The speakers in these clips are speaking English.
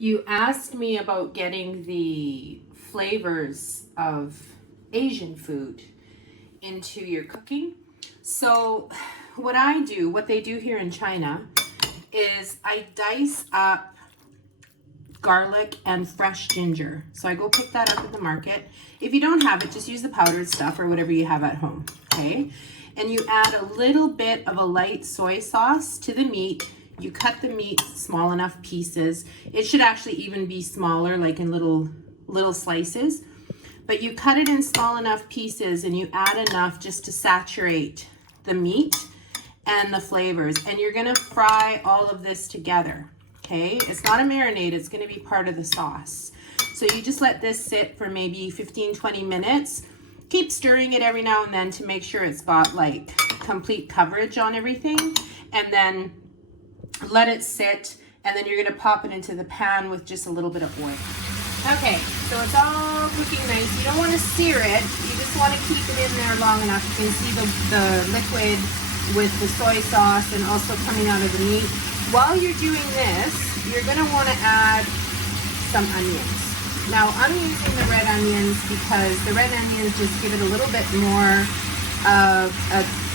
You asked me about getting the flavors of Asian food into your cooking. So what they do here in China is I dice up garlic and fresh ginger. So I go pick that up at the market. If you don't have it, just use the powdered stuff or whatever you have at home, okay? And you add a little bit of a light soy sauce to the meat. You cut the meat small enough pieces. It should actually even be smaller, like in little slices. But you cut it in small enough pieces and you add enough just to saturate the meat and the flavors. And you're gonna fry all of this together, okay? It's not a marinade, it's gonna be part of the sauce. So you just let this sit for maybe 15-20 minutes. Keep stirring it every now and then to make sure it's got like complete coverage on everything. And then let it sit, and then you're gonna pop it into the pan with just a little bit of oil. Okay, so it's all cooking nice. You don't wanna sear it, you just wanna keep it in there long enough. You can see the liquid with the soy sauce and also coming out of the meat. While you're doing this, you're gonna wanna add some onions. Now, I'm using the red onions because the red onions just give it a little bit more of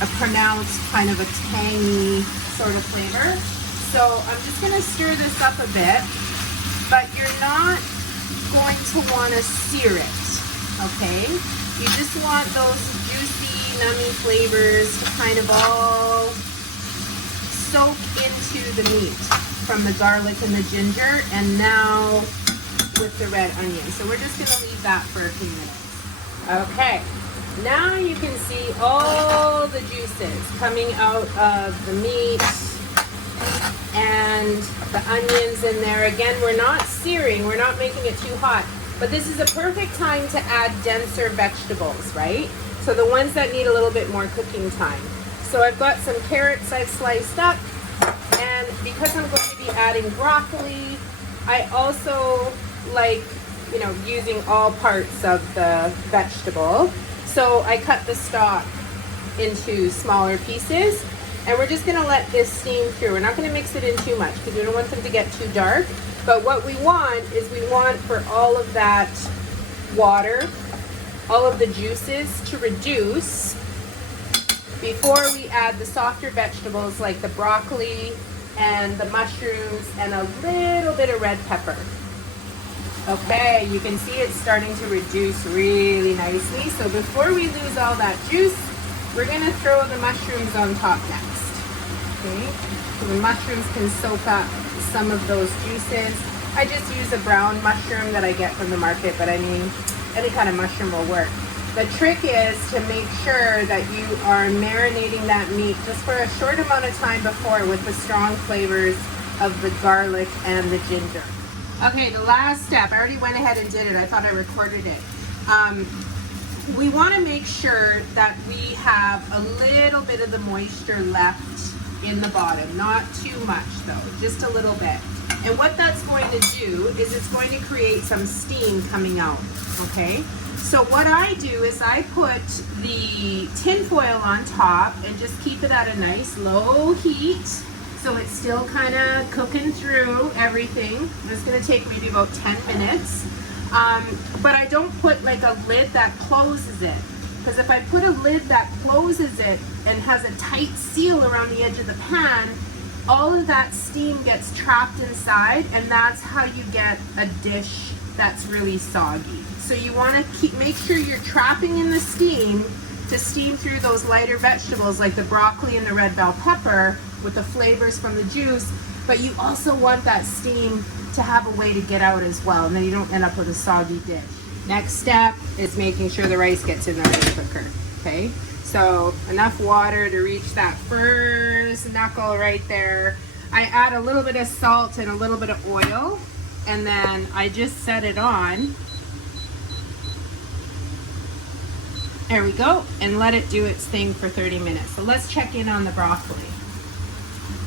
a pronounced kind of a tangy sort of flavor. So I'm just gonna stir this up a bit, but you're not going to wanna sear it, okay? You just want those juicy, nummy flavors to kind of all soak into the meat from the garlic and the ginger, and now with the red onion. So we're just gonna leave that for a few minutes. Okay, now you can see all the juices coming out of the meat and the onions in there. Again, we're not searing, we're not making it too hot, but this is a perfect time to add denser vegetables, right? So the ones that need a little bit more cooking time. So I've got some carrots I've sliced up, and because I'm going to be adding broccoli, I also like, using all parts of the vegetable. So I cut the stalk into smaller pieces, and we're just gonna let this steam through. We're not gonna mix it in too much because we don't want them to get too dark. But what we want is for all of that water, all of the juices to reduce before we add the softer vegetables like the broccoli and the mushrooms and a little bit of red pepper. Okay, you can see it's starting to reduce really nicely. So before we lose all that juice, we're gonna throw the mushrooms on top next. Okay, so the mushrooms can soak up some of those juices. I just use a brown mushroom that I get from the market, but I mean, any kind of mushroom will work. The trick is to make sure that you are marinating that meat just for a short amount of time before with the strong flavors of the garlic and the ginger. Okay, the last step, I already went ahead and did it. I thought I recorded it. We want to make sure that we have a little bit of the moisture left in the bottom. Not too much though, just a little bit. And what that's going to do is it's going to create some steam coming out, okay? So what I do is I put the tin foil on top and just keep it at a nice low heat. So it's still kind of cooking through everything. It's gonna take maybe about 10 minutes. But I don't put like a lid that closes it. Because if I put a lid that closes it and has a tight seal around the edge of the pan, all of that steam gets trapped inside, and that's how you get a dish that's really soggy. So you wanna make sure you're trapping in the steam to steam through those lighter vegetables like the broccoli and the red bell pepper with the flavors from the juice, but you also want that steam to have a way to get out as well, and then you don't end up with a soggy dish. Next step is making sure the rice gets in the rice cooker, okay? So enough water to reach that first knuckle right there. I add a little bit of salt and a little bit of oil, and then I just set it on. There we go, and let it do its thing for 30 minutes. So let's check in on the broccoli.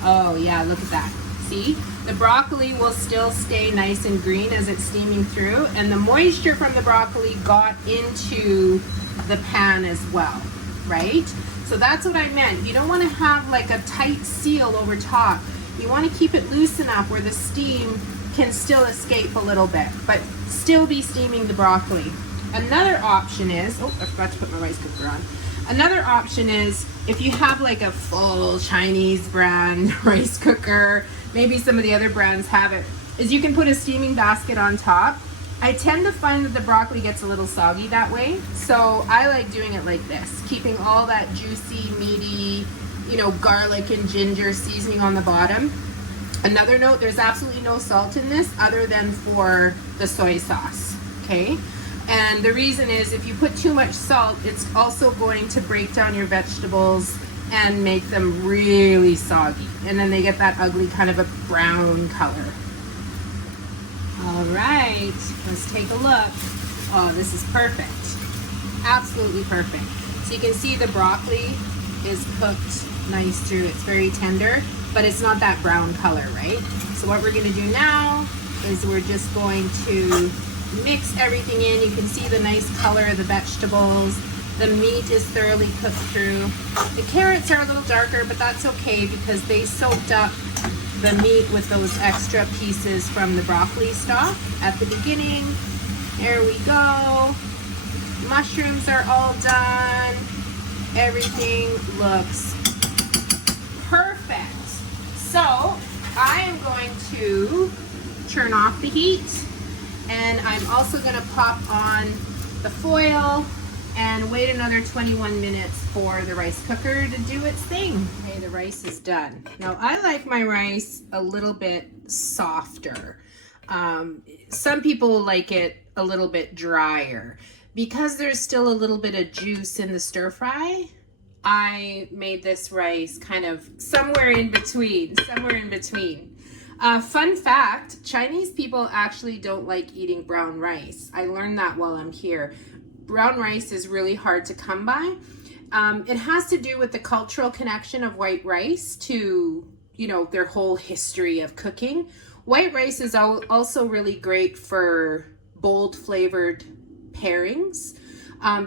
Oh yeah, look at that. See, the broccoli will still stay nice and green as it's steaming through, and the moisture from the broccoli got into the pan as well, right? So that's what I meant. You don't want to have like a tight seal over top. You want to keep it loose enough where the steam can still escape a little bit, but still be steaming the broccoli. Another option is, oh, I forgot to put my rice cooker on. Another option is if you have like a full Chinese brand rice cooker, maybe some of the other brands have it, is you can put a steaming basket on top. I tend to find that the broccoli gets a little soggy that way, so I like doing it like this, keeping all that juicy, meaty, you know, garlic and ginger seasoning on the bottom. Another note, there's absolutely no salt in this other than for the soy sauce, okay? And the reason is if you put too much salt, it's also going to break down your vegetables and make them really soggy. And then they get that ugly kind of a brown color. All right, let's take a look. Oh, this is perfect. Absolutely perfect. So you can see the broccoli is cooked nice through. It's very tender, but it's not that brown color, right? So what we're gonna do now is we're just going to mix everything in. You can see the nice color of the vegetables. The meat is thoroughly cooked through. The carrots are a little darker, but that's okay because they soaked up the meat with those extra pieces from the broccoli stock at the beginning. There we go. Mushrooms are all done. Everything looks perfect. So I am going to turn off the heat, and I'm also going to pop on the foil and wait another 21 minutes for the rice cooker to do its thing. Okay, the rice is done. Now I like my rice a little bit softer. Some people like it a little bit drier. Because there's still a little bit of juice in the stir fry, I made this rice kind of somewhere in between. Fun fact, Chinese people actually don't like eating brown rice. I learned that while I'm here. Brown rice is really hard to come by. It has to do with the cultural connection of white rice to, you know, their whole history of cooking. White rice is also really great for bold flavored pairings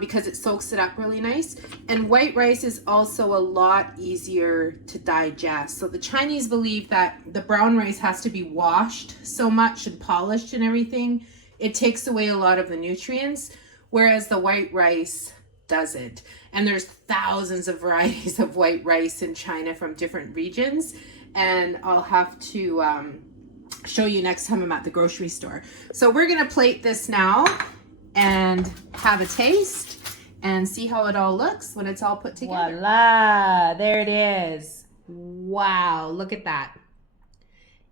because it soaks it up really nice. And white rice is also a lot easier to digest. So the Chinese believe that the brown rice has to be washed so much and polished and everything. It takes away a lot of the nutrients, whereas the white rice doesn't. And there's thousands of varieties of white rice in China from different regions. And I'll have to show you next time I'm at the grocery store. So we're gonna plate this now and have a taste and see how it all looks when it's all put together. Voila, there it is. Wow, look at that.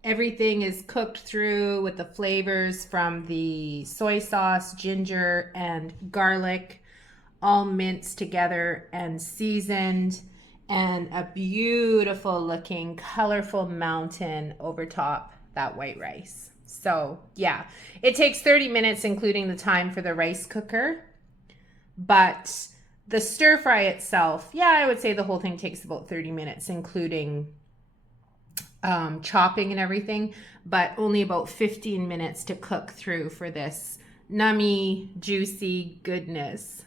Everything is cooked through with the flavors from the soy sauce, ginger, and garlic, all minced together and seasoned, and a beautiful looking, colorful mountain over top that white rice. So yeah, it takes 30 minutes, including the time for the rice cooker. But the stir fry itself, yeah, I would say the whole thing takes about 30 minutes, including chopping and everything, but only about 15 minutes to cook through for this nummy, juicy goodness.